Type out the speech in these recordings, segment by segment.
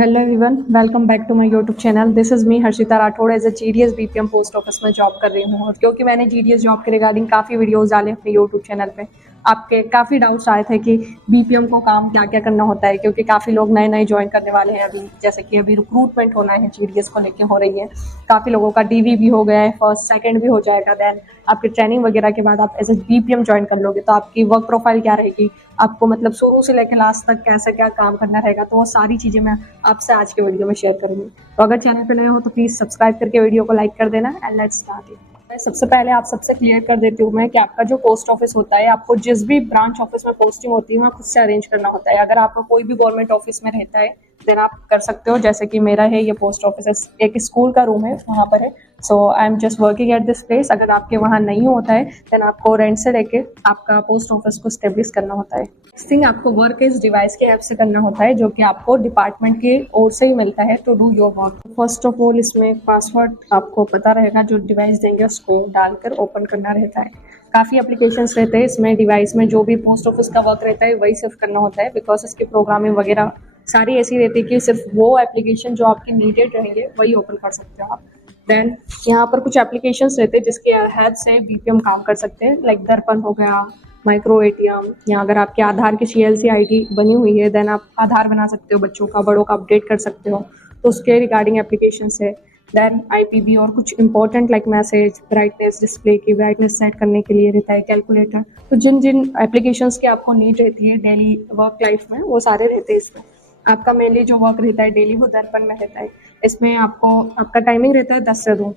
Hello everyone, welcome back to my YouTube channel. This is me Harshita Rathore. As a GDS BPM post office में job कर रही हूँ और क्योंकि मैंने जीडीएस जॉब के रिगार्डिंग काफ़ी वीडियोस डाले अपने यूट्यूब चैनल पे, आपके काफ़ी डाउट्स आए थे कि बीपीएम को काम क्या क्या करना होता है, क्योंकि काफ़ी लोग नए नए ज्वाइन करने वाले हैं अभी। जैसे कि अभी रिक्रूटमेंट होना है जीडीएस को लेकर हो रही है, काफ़ी लोगों का डीवी भी हो गया है, फर्स्ट सेकंड भी हो जाएगा। देन आपकी ट्रेनिंग वगैरह के बाद आप एज ए बीपीएम ज्वाइन कर लोगे तो आपकी वर्क प्रोफाइल क्या रहेगी, आपको मतलब शुरू से लेकर लास्ट तक कैसे क्या काम करना रहेगा, तो वो सारी चीज़ें मैं आपसे आज के वीडियो में शेयर करूंगी। तो अगर चैनल पे नए हो तो प्लीज़ सब्सक्राइब करके वीडियो को लाइक कर देना एंड लेट्स स्टार्ट इट। मैं सबसे पहले आप सबसे क्लियर कर देती हूँ मैं कि आपका जो पोस्ट ऑफिस होता है, आपको जिस भी ब्रांच ऑफिस में पोस्टिंग होती है वहाँ खुद से अरेंज करना होता है। अगर आपका कोई भी गवर्नमेंट ऑफिस में रहता है देन आप कर सकते हो, जैसे कि मेरा है ये पोस्ट ऑफिस एक स्कूल का रूम है वहाँ पर है, so I am just working at this place. अगर आपके वहाँ नहीं होता है देन आपको रेंट से लेके आपका पोस्ट ऑफिस को स्टेब्लिश करना होता है। नेक्स्ट थिंग, आपको वर्क इस डिवाइस के ऐप से करना होता है, जो कि आपको डिपार्टमेंट की ओर से ही मिलता है to do your work. First of all इसमें पासवर्ड आपको पता रहेगा, जो डिवाइस देंगे उसको डालकर ओपन करना रहता है। काफ़ी एप्लीकेशंस रहते हैं इसमें, डिवाइस में जो भी पोस्ट ऑफिस का वर्क रहता है वही सिर्फ करना होता है, बिकॉज इसकी प्रोग्रामिंग वगैरह सारी ऐसी रहती है कि सिर्फ वो एप्लीकेशन जो आपके नीडेड रहेंगे वही ओपन कर सकते हो आप। देन यहाँ पर कुछ एप्लीकेशंस रहते हैं जिसके हेल्प से बीपीएम काम कर सकते हैं, लाइक दर्पण हो गया, माइक्रो एटीएम, या अगर आपके आधार की सीएलसी आईडी बनी हुई है देन आप आधार बना सकते हो, बच्चों का बड़ों का अपडेट कर सकते हो, तो उसके रिगार्डिंग एप्लीकेशंस है। देन आईपीबी और कुछ important like message, brightness, display की ब्राइटनेस सेट करने के लिए रहता है, कैलकुलेटर। तो जिन जिन एप्लीकेशंस की आपको नीड रहती है डेली वर्क लाइफ में वो सारे रहते हैं इसमें। आपका मेनली जो वर्क रहता है डेली वो दर्पण में रहता है। इसमें आपको आपका टाइमिंग रहता है 10 से 2।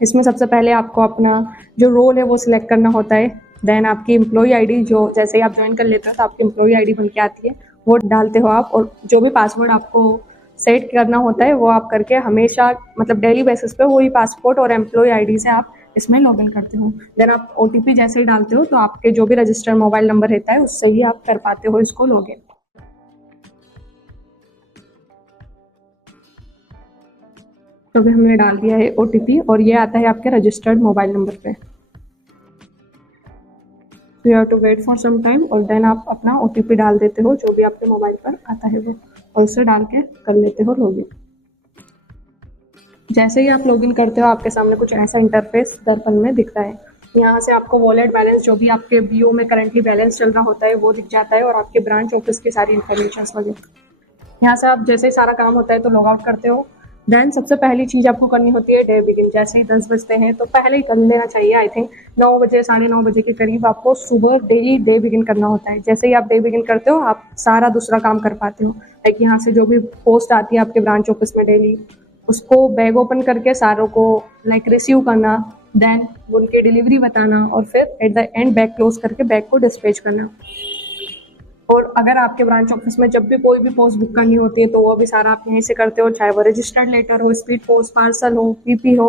इसमें सबसे पहले आपको अपना जो रोल है वो सिलेक्ट करना होता है। देन आपकी एम्प्लॉय आईडी, जो जैसे ही आप ज्वाइन कर लेते हो तो आपकी एम्प्लॉय आईडी बन के आती है, वो डालते हो आप, और जो भी पासवर्ड आपको सेट करना होता है वो आप करके हमेशा मतलब डेली बेसिस पे वही पासवर्ड और एम्प्लॉय आईडी से आप इसमें लॉग इन करते हो। देन आप ओटीपी जैसे ही डालते हो तो आपके जो भी रजिस्टर्ड मोबाइल नंबर रहता है उससे ही आप कर पाते हो इसको लॉग इन। तो भी हमने डाल दिया है ओटीपी और ये आता है आपके रजिस्टर्ड मोबाइल नंबर पे। You have to wait for some time और देन आप अपना ओटीपी डाल देते हो जो भी आपके मोबाइल पर आता है वो, और उसे डाल के कर लेते हो लॉगिन। जैसे ही आप लॉगिन करते हो आपके सामने कुछ ऐसा इंटरफेस दर्पण में दिखता है। यहाँ से आपको वॉलेट बैलेंस, जो भी आपके बीओ में करंटली बैलेंस चल रहा होता है वो दिख जाता है, और आपके ब्रांच ऑफिस की सारी इन्फॉर्मेशन वगैरह। यहाँ से आप जैसे ही सारा काम होता है तो लॉग आउट करते हो। देन सबसे पहली चीज़ आपको करनी होती है डे बिगिन। जैसे ही 10 बजते हैं तो पहले ही कर लेना चाहिए, आई थिंक 9 बजे 9:30 बजे के करीब आपको सुबह डेली डे बिगिन करना होता है। जैसे ही आप डे बिगिन करते हो आप सारा दूसरा काम कर पाते हो, लाइक यहाँ से जो भी पोस्ट आती है आपके ब्रांच ऑफिस में डेली, उसको बैग ओपन करके सारों को लाइक रिसीव करना, देन उनकी डिलीवरी बताना, और फिर eight the and bag close करके बैग को डिस्पैच करना। और अगर आपके ब्रांच ऑफिस में जब भी कोई भी पोस्ट बुक करनी होती है तो वो भी सारा आप यहीं से करते हो, चाहे वो रजिस्टर्ड लेटर हो, स्पीड पोस्ट, पार्सल हो, पीपी हो,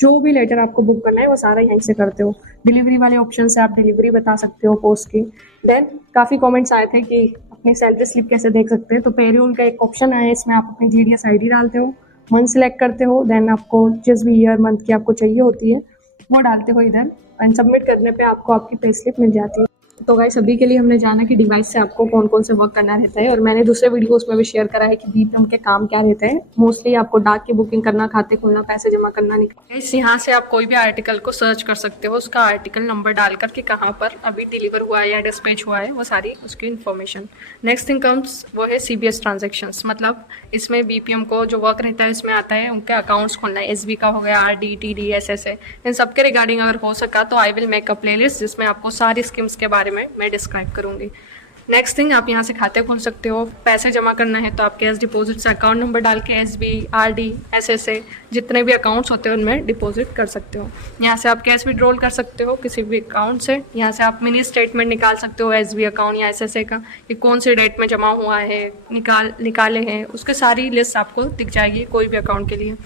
जो भी लेटर आपको बुक करना है वो सारा यहीं से करते हो। डिलीवरी वाले ऑप्शन से आप डिलीवरी बता सकते हो पोस्ट की। देन काफ़ी कमेंट्स आए थे कि अपनी सैलरी स्लिप कैसे देख सकते हैं, तो पेरोल का एक ऑप्शन आया है, इसमें आप अपनी जीडीएस आईडी डालते हो, मंथ सिलेक्ट करते हो, देन आपको जिस भी ईयर मंथ की आपको चाहिए होती है वो डालते हो इधर, एंड सबमिट करने पे आपको आपकी पे स्लिप मिल जाती है। तो गाइस सभी के लिए हमने जाना कि डिवाइस से आपको कौन कौन से वर्क करना रहता है, और मैंने दूसरे वीडियोस में भी शेयर करा है कि बीपीएम के काम क्या रहते हैं। मोस्टली आपको डाक की बुकिंग करना, खाते खोलना, पैसे जमा करना, निकालना। इस यहाँ से आप कोई भी आर्टिकल को सर्च कर सकते हो, उसका आर्टिकल नंबर डालकर कि कहाँ पर अभी डिलीवर हुआ है या डिस्पैच हुआ है, वो सारी उसकी इन्फॉर्मेशन। नेक्स्ट थिंग कम्स वो है सीबीएस ट्रांजेक्शन्स, मतलब इसमें बीपीएम को जो वर्क रहता है इसमें आता है उनके अकाउंट्स खोलना है। एसबी का हो गया, आरडी, टीडी, एसएसए, इन सब के रिगार्डिंग अगर हो सका तो I will make a playlist जिसमें आपको सारी स्कीम्स के बारे में मैं डिस्क्राइब करूंगी। नेक्स्ट थिंग, आप यहाँ से खाते खोल सकते हो। पैसे जमा करना है तो आप कैश डिपॉजिट से अकाउंट नंबर डाल के एसबी, आरडी, एसएसए जितने भी अकाउंट्स होते हैं उनमें डिपॉजिट कर सकते हो। यहाँ से आप कैश विड्रॉल कर सकते हो किसी भी अकाउंट से। यहाँ से आप मिनी स्टेटमेंट निकाल सकते हो एसबी अकाउंट या एसएसए का, कि कौन से डेट में जमा हुआ है, निकाले हैं, उसके सारी लिस्ट आपको दिख जाएगी कोई भी अकाउंट के लिए।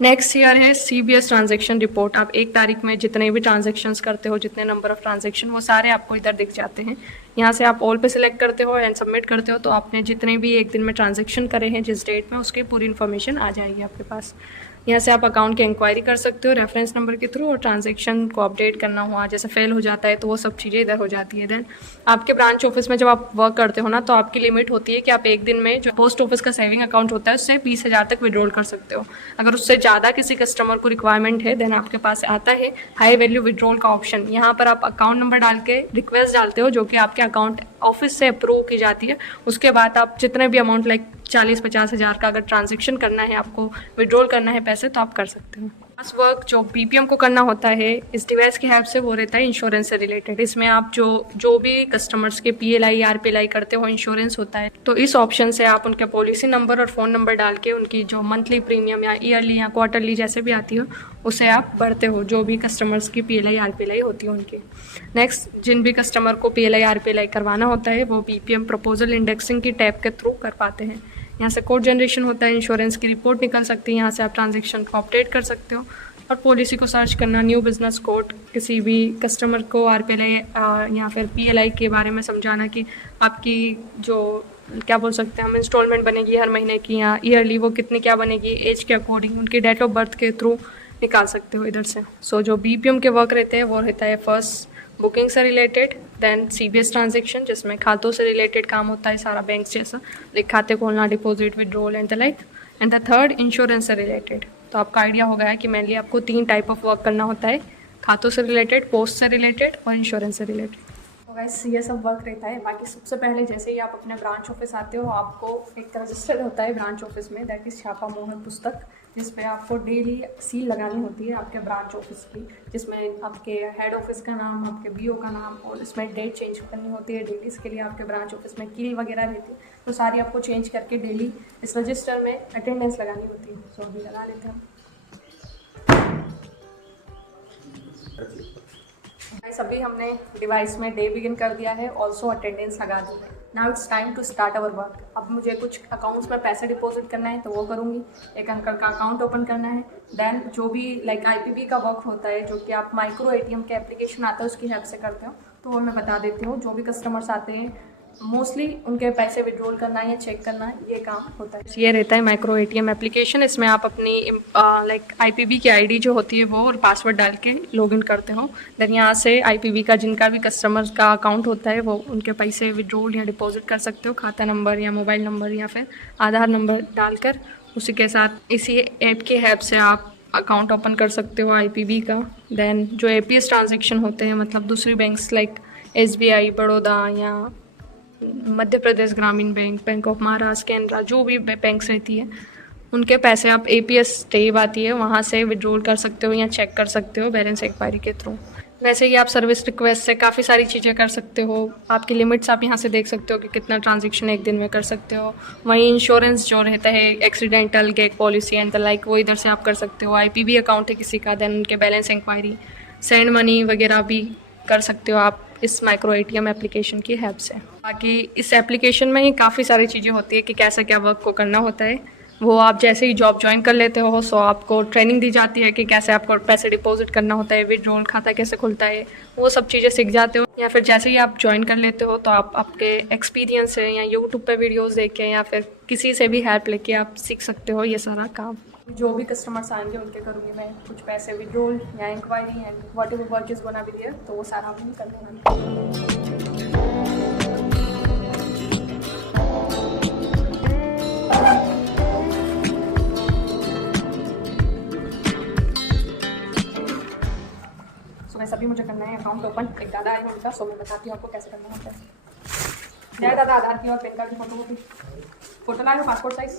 नेक्स्ट ईयर है सीबीएस ट्रांजैक्शन रिपोर्ट। आप एक तारीख में जितने भी ट्रांजैक्शंस करते हो, जितने नंबर ऑफ ट्रांजैक्शन, वो सारे आपको इधर दिख जाते हैं। यहाँ से आप ऑल पे सिलेक्ट करते हो एंड सबमिट करते हो तो आपने जितने भी एक दिन में ट्रांजैक्शन करे हैं जिस डेट में, उसकी पूरी इन्फॉर्मेशन आ जाएगी आपके पास। यहाँ से आप अकाउंट की इंक्वायरी कर सकते हो रेफरेंस नंबर के थ्रू, और ट्रांजैक्शन को अपडेट करना हुआ जैसे फेल हो जाता है तो वो सब चीज़ें इधर हो जाती है। देन आपके ब्रांच ऑफिस में जब आप वर्क करते हो ना, तो आपकी लिमिट होती है कि आप एक दिन में जो पोस्ट ऑफिस का सेविंग अकाउंट होता है उससे 20,000 तक विड्रॉल कर सकते हो। अगर उससे ज़्यादा किसी कस्टमर को रिक्वायरमेंट है देन आपके पास आता है हाई वैल्यू विड्रॉल का ऑप्शन। यहाँ पर आप अकाउंट नंबर डाल के रिक्वेस्ट डालते हो जो कि आपके अकाउंट ऑफिस से अप्रूव की जाती है। उसके बाद आप जितने भी अमाउंट लाइक 40-50 हज़ार का अगर ट्रांजेक्शन करना है, आपको विड्रॉल करना है पैसे, तो आप कर सकते हो। बस वर्क जो बीपीएम को करना होता है इस डिवाइस की हेल्प से, वो रहता है इंश्योरेंस से रिलेटेड। इसमें आप जो भी कस्टमर्स के पीएलआई आरपीएलआई करते हो, इंश्योरेंस होता है, तो इस ऑप्शन से आप उनके पॉलिसी नंबर और फ़ोन नंबर डाल के उनकी जो मंथली प्रीमियम या ईयरली या क्वार्टरली जैसे भी आती हो उसे आप भरते हो, जो भी कस्टमर्स की पीएलआई आरपीएलआई होती है उनकी। नेक्स्ट, जिन भी कस्टमर को पीएलआई आरपीएलआई करवाना होता है वो बीपीएम प्रपोजल इंडेक्सिंग की टैब के थ्रू कर पाते हैं। यहाँ से कोड जनरेशन होता है, इंश्योरेंस की रिपोर्ट निकल सकती है, यहाँ से आप ट्रांजैक्शन को अपडेट कर सकते हो, और पॉलिसी को सर्च करना, न्यू बिजनेस कोड, किसी भी कस्टमर को आरपीएलआई या फिर पीएलआई के बारे में समझाना कि आपकी जो क्या बोल सकते हैं हम इंस्टॉलमेंट बनेगी हर महीने की या ईयरली, वो कितनी क्या बनेगी एज के अकॉर्डिंग, उनकी डेट ऑफ बर्थ के थ्रू निकाल सकते हो इधर से। सो जो बीपीएम के वर्क रहते हैं वो रहता है फर्स्ट बुकिंग से रिलेटेड, देन सीबीएस ट्रांजैक्शन जिसमें खातों से रिलेटेड काम होता है सारा बैंक जैसा, लाइक खाते खोलना, deposit, withdrawal and the like, and the third insurance से रिलेटेड। तो आपका आइडिया हो गया है कि मेनली आपको 3 टाइप ऑफ वर्क करना होता है, खातों से रिलेटेड, पोस्ट से रिलेटेड और इंश्योरेंस से रिलेटेड। तो गाइस ये सब वर्क रहता है। बाकी सबसे पहले जैसे ही आप अपने ब्रांच ऑफिस आते हो आपको एक रजिस्टर होता है ब्रांच ऑफिस में, दैट इज़ छापा मोहर पुस्तक, जिस पे आपको डेली सील लगानी होती है आपके ब्रांच ऑफिस की, जिसमें आपके हेड ऑफिस का नाम, आपके बीओ का नाम, और इसमें डेट चेंज करनी होती है डेली। इसके लिए आपके ब्रांच ऑफिस में कील वगैरह रहती है, तो सारी आपको चेंज करके डेली इस रजिस्टर में अटेंडेंस लगानी होती है। सो अभी लगा लेते हैं हम। अभी हमने डिवाइस में डे बिगिन कर दिया है, ऑल्सो अटेंडेंस लगा दी है। Now it's time to start our work. अब मुझे कुछ अकाउंट्स में पैसे डिपॉजिट करना है तो वो करूँगी, एक अंकल का अकाउंट ओपन करना है, देन जो भी लाइक आईपीबी का वर्क होता है जो कि आप माइक्रो एटीएम के एप्लीकेशन आता है उसकी हेल्प से करते हो, तो वो मैं बता देती हूँ। जो भी कस्टमर्स आते हैं मोस्टली उनके पैसे विड्रॉल करना है या चेक करना है, ये काम होता है। ये रहता है माइक्रो एटीएम एप्लीकेशन। इसमें आप अपनी लाइक आईपीबी की आईडी जो होती है वो और पासवर्ड डाल के लॉगिन करते हो, देन यहाँ से आईपीबी का जिनका भी कस्टमर्स का अकाउंट होता है वो उनके पैसे विड्रॉल या डिपॉजिट कर सकते हो, खाता नंबर या मोबाइल नंबर या फिर आधार नंबर डालकर। उसी के साथ इसी ऐप की हेल्प से आप अकाउंट ओपन कर सकते हो आईपीबी का। देन जो एपीएस ट्रांजेक्शन होते हैं, मतलब दूसरी बैंक्स लाइक एसबीआई, बड़ौदा या मध्य प्रदेश ग्रामीण bank, bank of Maharashtra, Canara, जो भी बैंक्स रहती है उनके पैसे आप एपीएस टैब आती है वहाँ से विड्रॉल कर सकते हो या चेक कर सकते हो बैलेंस इंक्वायरी के थ्रू। वैसे ही आप सर्विस रिक्वेस्ट से काफ़ी सारी चीज़ें कर सकते हो। आपकी लिमिट्स आप यहाँ से देख सकते हो कि कितना ट्रांजैक्शन एक दिन में कर सकते हो। वहीं इंश्योरेंस जो रहता है accidental, gag policy and the like, वो इधर से आप कर सकते हो। आईपीबी अकाउंट है किसी का, देन उनके बैलेंस इंक्वायरी, सेंड मनी वगैरह भी कर सकते हो आप इस माइक्रो एटीएम एप्लीकेशन की हेल्प से। बाकी इस एप्लीकेशन में ही काफ़ी सारी चीज़ें होती है कि कैसे क्या वर्क को करना होता है। वो आप जैसे ही जॉब ज्वाइन कर लेते हो सो आपको ट्रेनिंग दी जाती है कि कैसे आपको पैसे डिपॉजिट करना होता है, विड्रॉल खाता कैसे खुलता है, वो सब चीज़ें सीख जाते हो। या फिर जैसे ही आप ज्वाइन कर लेते हो तो आप आपके एक्सपीरियंस से या यूट्यूब पे वीडियोस देख के या फिर किसी से भी हेल्प लेके आप सीख सकते हो ये सारा काम। जो भी कस्टमर्स आएंगे उनके करूँगी मैं कुछ पैसे विड्रॉल या inquiry and whatever work is gonna be there, तो वो सारा हम कर लेंगे। सभी मुझे करना है अकाउंट ओपन। एक दादा आए उनका, सो मैं बताती हूँ आपको कैसे करना होता है। मेरा दादा आधार की और पैन कार्ड की फोटो लाए हो, पासपोर्ट साइज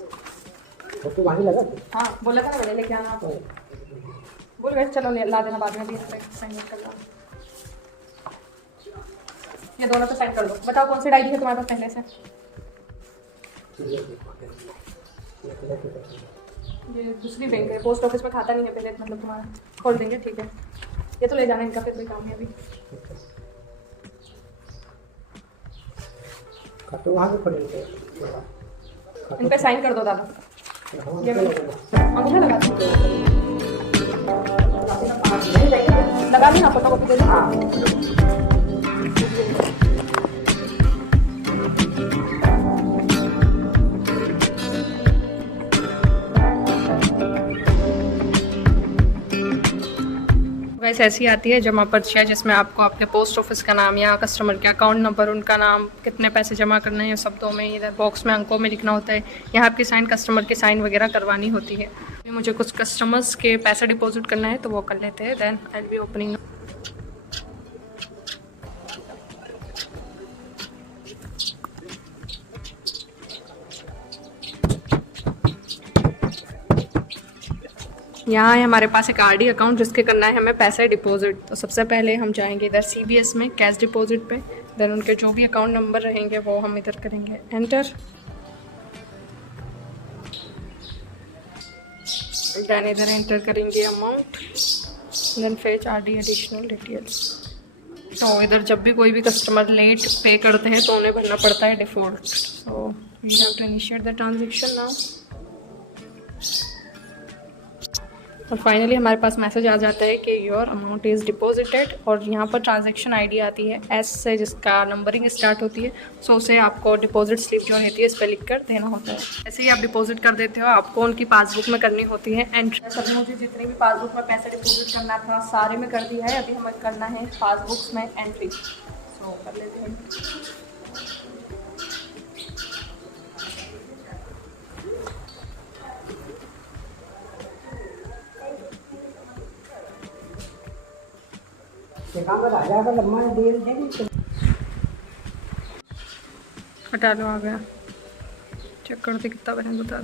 फोटो वहीं लगा। हाँ बोला था ना मैंने लेके आना आपको, बोल गए चलो ला देना बाद में भी साइन कर लो। ये दोनों तो साइन कर दो। बताओ कौन सी आईडी है तुम्हारे पास पहले से? ये दूसरी बैंक है, पोस्ट ऑफिस में खाता नहीं है पहले, मतलब तुम्हारा खोल देंगे, ठीक है। ये तो ले जाना इनका, फिर कोई काम है अभी। इन पे साइन कर दो दादा। ये अंगूठा लगा देना, फोटो कॉपी दे दो। वैसे ऐसी आती है जमा पर्चियाँ जिसमें आपको अपने पोस्ट ऑफिस का नाम या कस्टमर के अकाउंट नंबर, उनका नाम, कितने पैसे जमा करने हैं शब्दों में, इधर बॉक्स में अंकों में लिखना होता है। यहाँ आपकी साइन कस्टमर की साइन वगैरह करवानी होती है। मुझे कुछ कस्टमर्स के पैसे डिपॉजिट करना है तो वो कर लेते हैं। Then I will be opening. यहाँ है हमारे पास एक आरडी अकाउंट जिसके करना है हमें पैसे डिपॉजिट। तो सबसे पहले हम जाएंगे इधर सीबीएस में कैश डिपॉजिट पे। देन उनके जो भी अकाउंट नंबर रहेंगे वो हम इधर करेंगे एंटर। देन इधर एंटर करेंगे amount. Then fetch RD additional details. तो इधर जब भी कोई भी कस्टमर लेट पे करते हैं तो उन्हें भरना पड़ता है default. So we have to initiate the transaction now. और फाइनली हमारे पास मैसेज आ जाता है कि योर अमाउंट इज़ डिपॉजिटेड। और यहाँ पर ट्रांजैक्शन आईडी आती है एस से, जिसका नंबरिंग स्टार्ट होती है। सो उसे आपको डिपॉजिट स्लिप जो रहती है इस पर लिख कर देना होता है। ऐसे ही आप डिपॉजिट कर देते हो, आपको उनकी पासबुक में करनी होती है एंट्री। सभी मुझे जितनी भी पासबुक में पैसे डिपॉजिट करना था सारे में कर दिया है। अभी हमें करना है पासबुक्स में एंट्री। सो कर लेते हैं। हटा लो, आ गया। चेक कर दे कितना बने बता।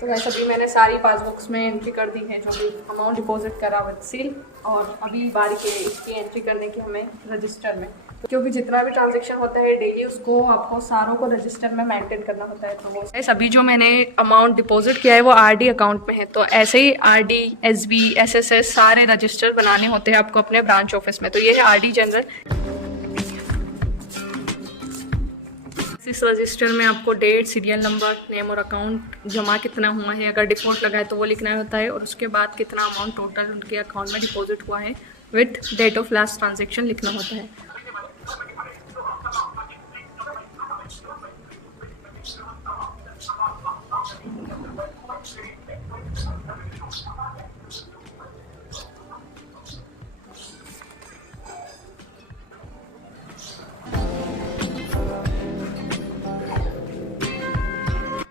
तो वैसे अभी मैंने सारी पासबुक्स में एंट्री कर दी है जो भी अमाउंट डिपॉजिट करा विद सील। और अभी बारी के इसकी एंट्री करने की हमें रजिस्टर में, क्योंकि जितना भी ट्रांजैक्शन होता है डेली उसको आपको सारों को रजिस्टर में मेंटेन करना होता है। तो वो अभी जो मैंने अमाउंट डिपॉजिट किया है वो आरडी अकाउंट में है। तो ऐसे ही आरडी, एसबी, एसएसएस सारे रजिस्टर बनाने होते हैं आपको अपने ब्रांच ऑफिस में। तो ये है आरडी जनरल। इस रजिस्टर में आपको डेट, सीरियल नंबर, नेम और अकाउंट, जमा कितना हुआ है, अगर डिफ़ॉल्ट लगा है तो वो लिखना होता है। और उसके बाद कितना अमाउंट टोटल उनके अकाउंट में डिपॉजिट हुआ है with date of last transaction लिखना होता है।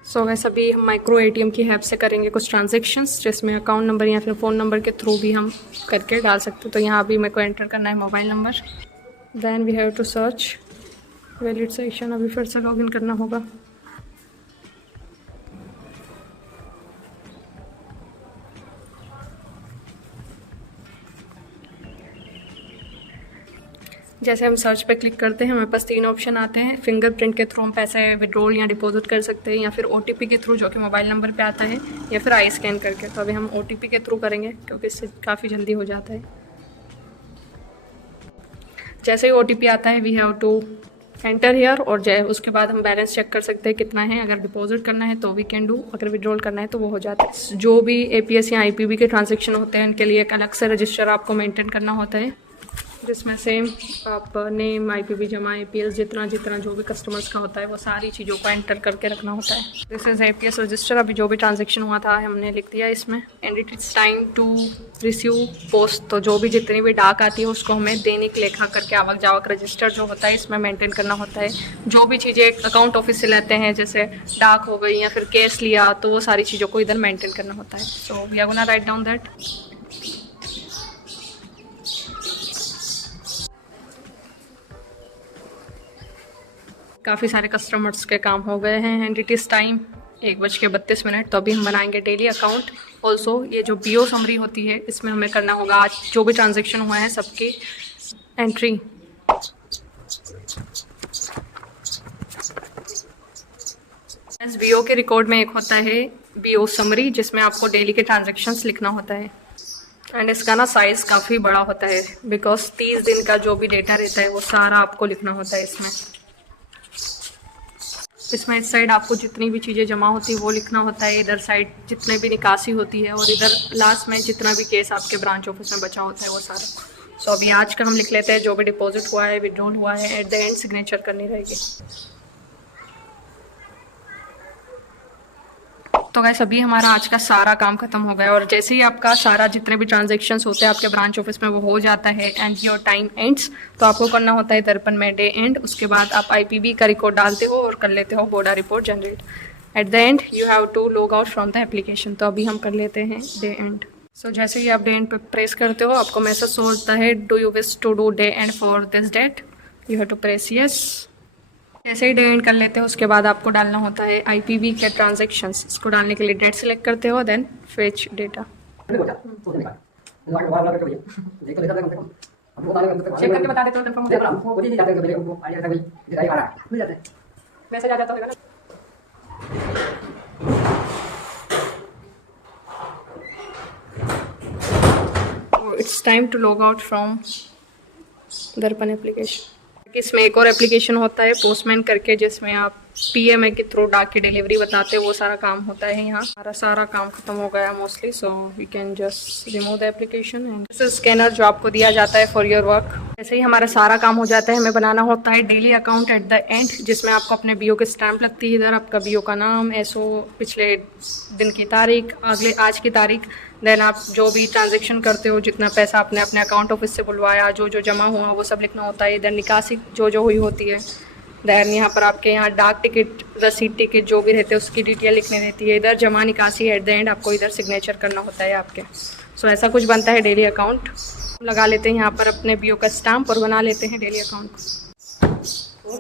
सो वैसे अभी हम माइक्रो एटीएम की हेल्प से करेंगे कुछ ट्रांजेक्शन्स, जिसमें अकाउंट नंबर या फिर फ़ोन नंबर के थ्रू भी हम करके डाल सकते हैं। तो यहाँ अभी मेरे को एंटर करना है mobile number. Then we have to search valid section. अभी फिर से लॉगिन करना होगा। जैसे हम सर्च पे क्लिक करते हैं हमारे पास 3 ऑप्शन आते हैं। फिंगरप्रिंट के थ्रू हम पैसे विड्रॉल या डिपॉजिट कर सकते हैं, या फिर ओटीपी के थ्रू जो कि मोबाइल नंबर पे आता है, या फिर आई स्कैन करके। तो अभी हम ओटीपी के थ्रू करेंगे क्योंकि इससे काफ़ी जल्दी हो जाता है। जैसे ही ओटीपी आता है we have to enter here. और उसके बाद हम बैलेंस चेक कर सकते हैं कितना है। अगर डिपॉजिट करना है तो वी कैन डू, अगर विड्रॉल करना है तो वो हो जाता है। जो भी एपीएस या आईपीबी के ट्रांजेक्शन होते हैं उनके लिए एक अलग से रजिस्टर आपको मेंटेन करना होता है, जिसमें सेम आप नेम, आईपीबी जमा, एपीएस जितना जो भी कस्टमर्स का होता है वो सारी चीज़ों को एंटर करके रखना होता है। This is APS register. अभी जो भी ट्रांजैक्शन हुआ था हमने लिख दिया इसमें। And it is time to receive post. तो जो भी जितनी भी डाक आती है उसको हमें दैनिक लेखा करके आवक जावक रजिस्टर जो होता है इसमें मेंटेन करना होता है। जो भी चीज़ें अकाउंट ऑफिस से लेते हैं, जैसे डाक हो गई या फिर केस लिया, तो वो सारी चीज़ों को इधर मेंटेन करना होता है। So we are gonna write down that. काफ़ी सारे कस्टमर्स के काम हो गए हैं एंड इट इज़ टाइम 1:32। तो अभी हम बनाएंगे डेली अकाउंट। ऑल्सो ये जो बीओ समरी होती है इसमें हमें करना होगा आज जो भी ट्रांजैक्शन हुआ है सबकी एंट्री। बीओ के रिकॉर्ड में एक होता है बीओ समरी, जिसमें आपको डेली के ट्रांजैक्शंस लिखना होता है। एंड इसका ना साइज़ काफ़ी बड़ा होता है बिकॉज 30 दिन का जो भी डेटा रहता है वो सारा आपको लिखना होता है इसमें। इसमें इस साइड आपको जितनी भी चीज़ें जमा होती है वो लिखना होता है, इधर साइड जितने भी निकासी होती है, और इधर लास्ट में जितना भी केस आपके ब्रांच ऑफिस में बचा होता है वो सारा। सो अभी आज का हम लिख लेते हैं, जो भी डिपॉजिट हुआ है, विड्रॉल हुआ है, एट द एंड सिग्नेचर करनी रहेगी। तो गाइस अभी हमारा आज का सारा काम खत्म हो गया, और जैसे ही आपका सारा जितने भी ट्रांजेक्शन्स होते हैं आपके ब्रांच ऑफिस में वो हो जाता है एंड योर टाइम एंड्स, तो आपको करना होता है दर्पण में डे एंड। उसके बाद आप आईपीबी का रिकॉर्ड डालते हो और कर लेते हो बोडा report generate. At the end you have to log out from the application. तो अभी हम कर लेते हैं डे एंड। सो जैसे ही आप डे एंड पे प्रेस करते हो आपको मैसेज शो होता है, do you wish to do day end for this date, you have to press yes. जैसे ही डे एंड कर लेते हो उसके बाद आपको डालना होता है आईपीवी के ट्रांजैक्शंस। इसको डालने के लिए डेट सेलेक्ट करते हो, देन फेच डेटा। चेक करके बता देते हो कंफर्म मैसेज आ जाता होगा ना। It's time to log out from Darpan application. इसमें एक और एप्लीकेशन होता है पोस्टमैन करके, जिसमें आप पीएमए के थ्रू डाक की डिलीवरी बताते हो, वो सारा काम होता है यहाँ। हमारा सारा काम खत्म हो गया mostly, so we can just remove the application and this is scanner जो आपको दिया जाता है फॉर योर वर्क। जैसे ही हमारा सारा काम हो जाता है हमें बनाना होता है daily account eight the and, जिसमें आपको अपने बीओ की स्टैंप लगती है। इधर आपका बीओ का नाम, एसओ, पिछले दिन की तारीख, अगले आज की तारीख, देन आप जो भी ट्रांजेक्शन करते हो, जितना पैसा आपने अपने अकाउंट ऑफिस से बुलवाया, जो जो जमा हुआ वो सब लिखना होता है। इधर निकासी जो जो हुई होती है, देन यहाँ पर आपके यहाँ डाक टिकट, रसीद टिकट जो भी रहते हैं उसकी डिटेल लिखनी रहती है। इधर जमा निकासी, एट द एंड आपको इधर सिग्नेचर करना होता है आपके। सो ऐसा कुछ बनता है डेली अकाउंट। लगा लेते हैं यहाँ पर अपने बीओ का स्टैम्प और बना लेते हैं डेली अकाउंट को।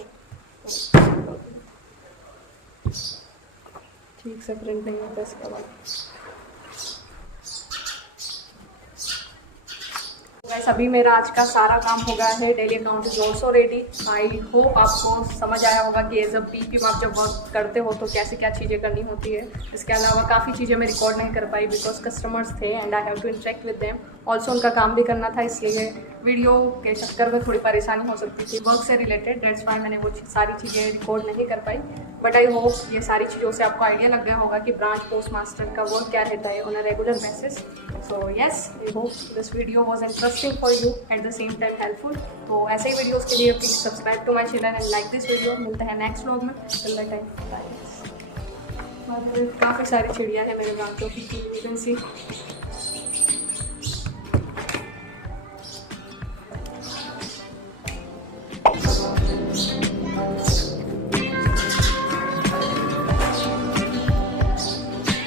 ठीक से प्रिंट नहीं होता इसका बाद। गाइस अभी मेरा आज का सारा काम हो गया है, daily account is also ready. I hope आपको समझ आया होगा कि एज अ बीपीएम आप जब वर्क करते हो तो कैसे क्या चीज़ें करनी होती है। इसके अलावा काफ़ी चीज़ें मैं रिकॉर्ड नहीं कर पाई बिकॉज कस्टमर्स थे and I have to interact with them. Also उनका काम भी करना था, इसलिए वीडियो के चक्कर में थोड़ी परेशानी हो सकती थी वर्क से रिलेटेड, डेट्स वाई मैंने वो सारी चीज़ें रिकॉर्ड नहीं कर पाई। बट आई होप ये सारी चीज़ों से आपको आइडिया लग गया होगा कि ब्रांच पोस्ट मास्टर का वर्क क्या रहता है on a regular basis. So yes, I hope this video was interesting for you at the same time helpful. तो ऐसे ही वीडियोज़ के लिए please subscribe to my channel and like this video. मिलते हैं नेक्स्ट व्लॉग में, till that time bye. काफ़ी सारी चिड़िया है मेरे ब्रांच ऑफिस की, यू कैन सी।